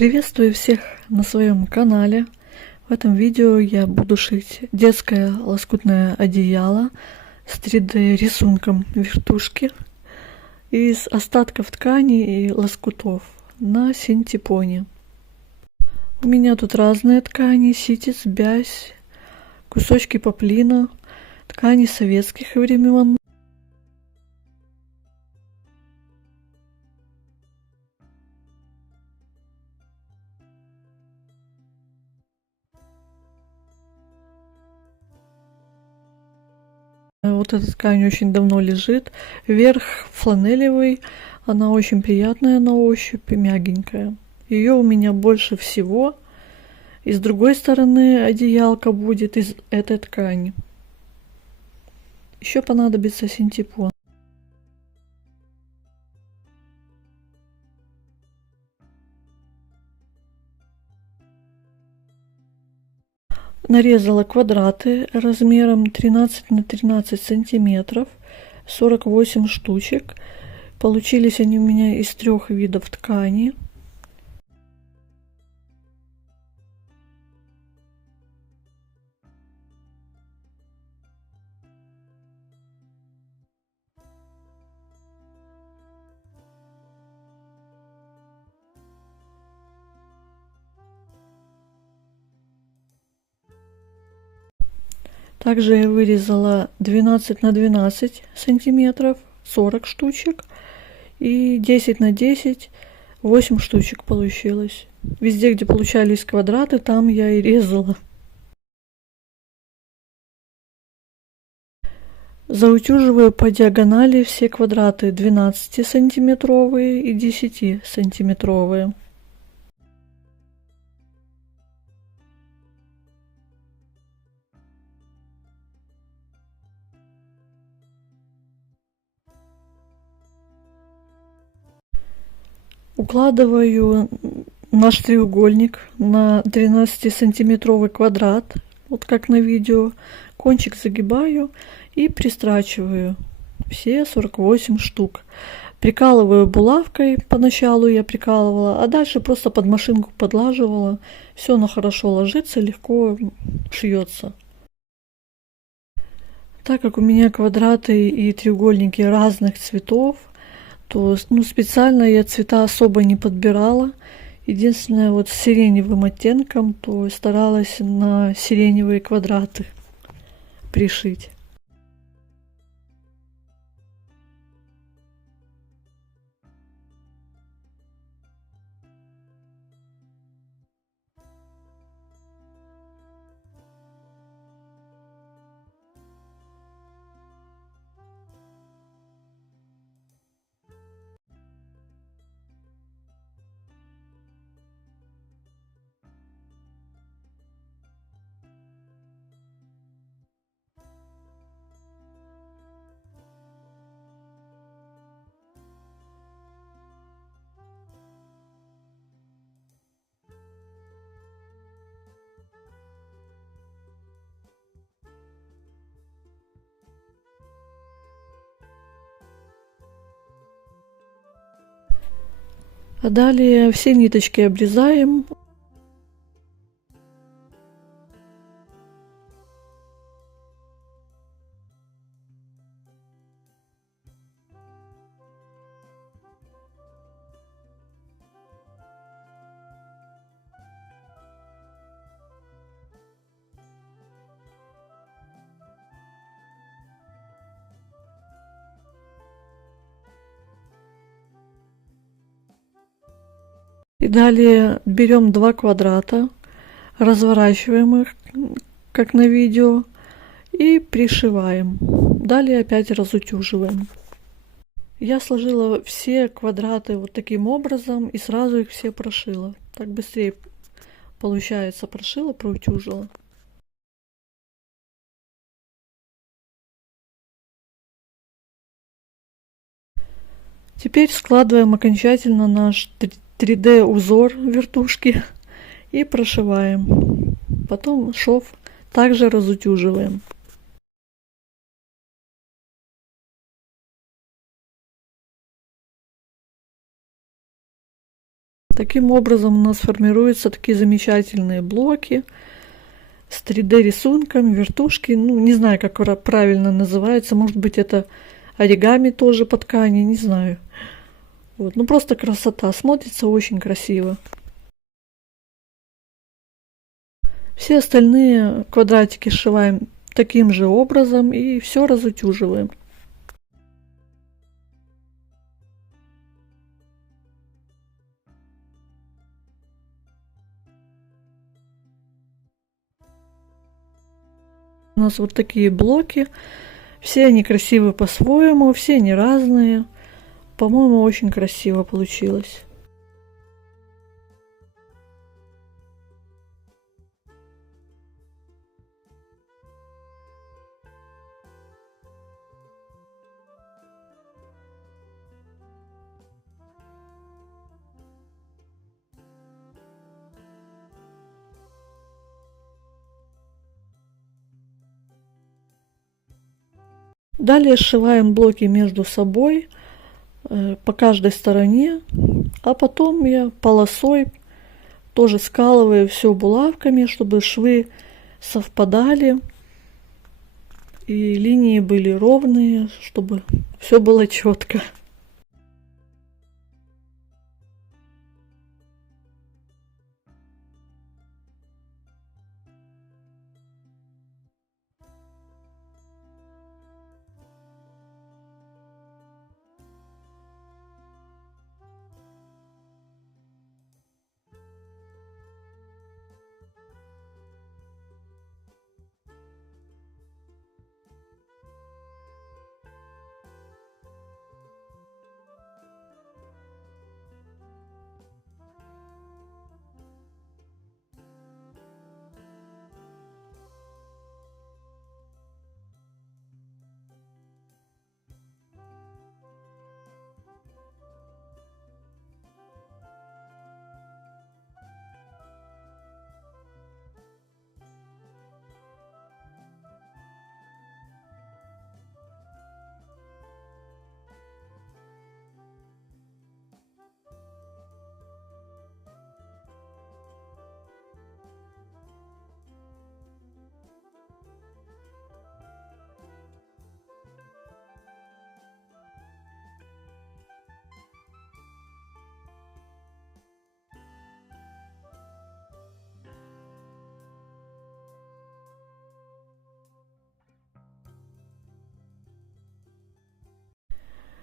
Приветствую всех на своем канале. В этом видео я буду шить детское лоскутное одеяло с 3D рисунком вертушки из остатков ткани и лоскутов на синтепоне. У меня тут разные ткани: ситец, бязь, кусочки поплина, ткани советских времен. Вот эта ткань очень давно лежит. Верх фланелевый, она очень приятная на ощупь и мягенькая. Ее у меня больше всего. И с другой стороны одеялка будет из этой ткани. Еще понадобится синтепон. Нарезала квадраты размером 13 на 13 сантиметров, 48 штучек. Получились они у меня из 3 видов ткани. Также я вырезала 12 на 12 сантиметров, 40 штучек, и 10 на 10, 8 штучек получилось. Везде, где получались квадраты, там я и резала. Заутюживаю по диагонали все квадраты 12 сантиметровые и 10 сантиметровые. Укладываю наш треугольник на 12-сантиметровый квадрат, вот как на видео. Кончик загибаю и пристрачиваю все 48 штук. Прикалываю булавкой, поначалу я прикалывала, а дальше просто под машинку подлаживала. Все оно хорошо ложится, легко шьется. Так как у меня квадраты и треугольники разных цветов, то специально я цвета особо не подбирала. Единственное, вот с сиреневым оттенком, то старалась на сиреневые квадраты пришить. А далее все ниточки обрезаем. И далее берем 2 квадрата, разворачиваем их, как на видео, и пришиваем. Далее опять разутюживаем. Я сложила все квадраты вот таким образом и сразу их все прошила. Так быстрее получается. Прошила, проутюжила. Теперь складываем окончательно наш 3D узор вертушки и прошиваем. Потом шов также разутюживаем. Таким образом у нас формируются такие замечательные блоки с 3D рисунками, вертушки. Ну, не знаю, как правильно называется. Может быть, это оригами тоже по ткани, не знаю. Вот. Ну, просто красота. Смотрится очень красиво. Все остальные квадратики сшиваем таким же образом и все разутюживаем. У нас вот такие блоки. Все они красивы по-своему, все они разные. По-моему, очень красиво получилось. Далее сшиваем блоки между собой по каждой стороне, а потом я полосой тоже скалываю все булавками, чтобы швы совпадали и линии были ровные, чтобы все было четко.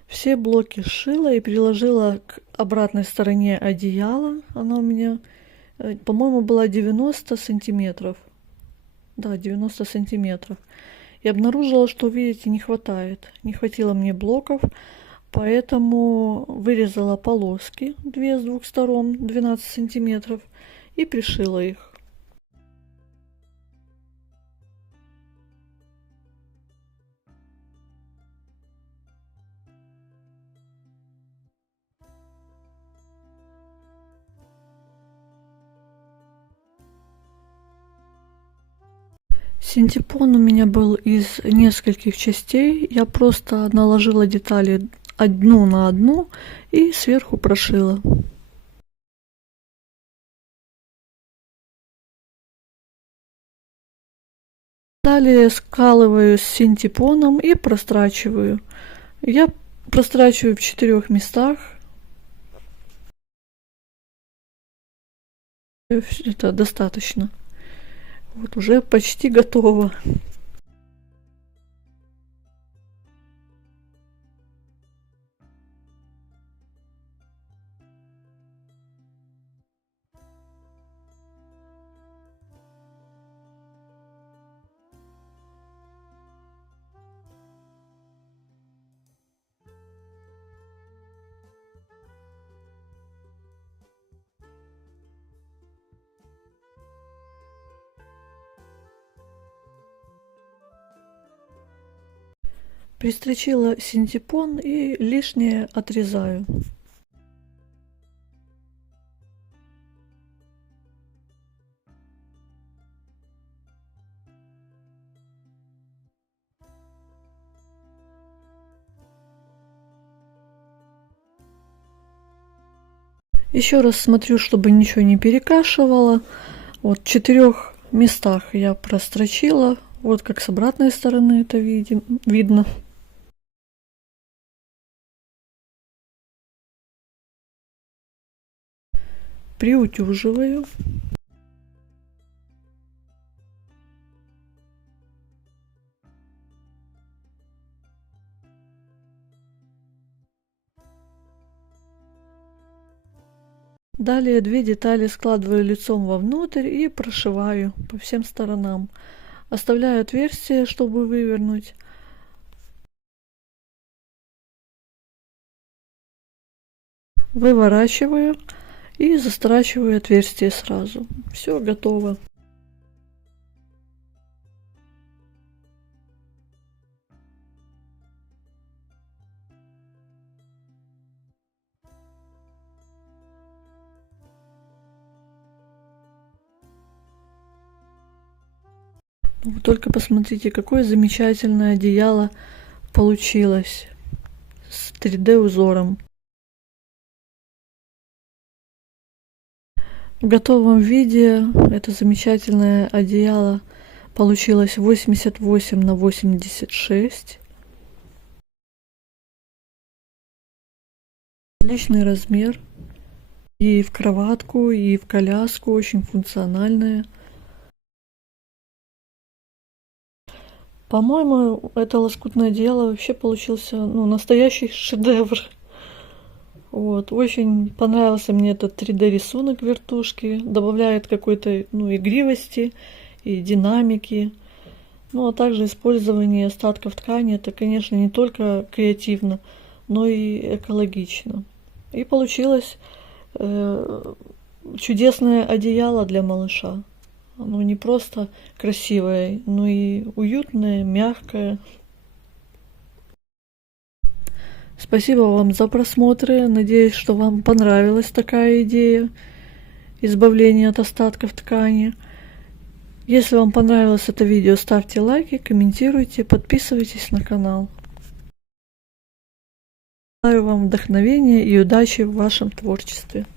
Все блоки сшила и приложила к обратной стороне одеяла. Она у меня, по-моему, была 90 сантиметров. Да, 90 сантиметров. И обнаружила, что, видите, не хватает. Не хватило мне блоков, поэтому вырезала полоски, две с двух сторон, 12 сантиметров, и пришила их. Синтепон у меня был из нескольких частей. Я просто наложила детали одну на одну и сверху прошила. Далее скалываю с синтепоном и прострачиваю. Я прострачиваю в 4 местах. Это достаточно. Вот уже почти готово. Пристрочила синтепон и лишнее отрезаю. Еще раз смотрю, чтобы ничего не перекашивало. Вот в 4 местах я прострочила. Вот как с обратной стороны это видно. Приутюживаю. Далее 2 детали складываю лицом вовнутрь и прошиваю по всем сторонам. Оставляю отверстие, чтобы вывернуть. Выворачиваю и застрачиваю отверстие сразу. Все готово. Вы только посмотрите, какое замечательное одеяло получилось с 3D узором. В готовом виде это замечательное одеяло получилось 88 на 86. Отличный размер. И в кроватку, и в коляску. Очень функциональное. По-моему, это лоскутное одеяло вообще получился настоящий шедевр. Вот. Очень понравился мне этот 3D рисунок вертушки. Добавляет какой-то игривости и динамики. Ну а также использование остатков ткани. Это, конечно, не только креативно, но и экологично. И получилось чудесное одеяло для малыша. Оно не просто красивое, но и уютное, мягкое. Спасибо вам за просмотры. Надеюсь, что вам понравилась такая идея избавления от остатков ткани. Если вам понравилось это видео, ставьте лайки, комментируйте, подписывайтесь на канал. Желаю вам вдохновения и удачи в вашем творчестве.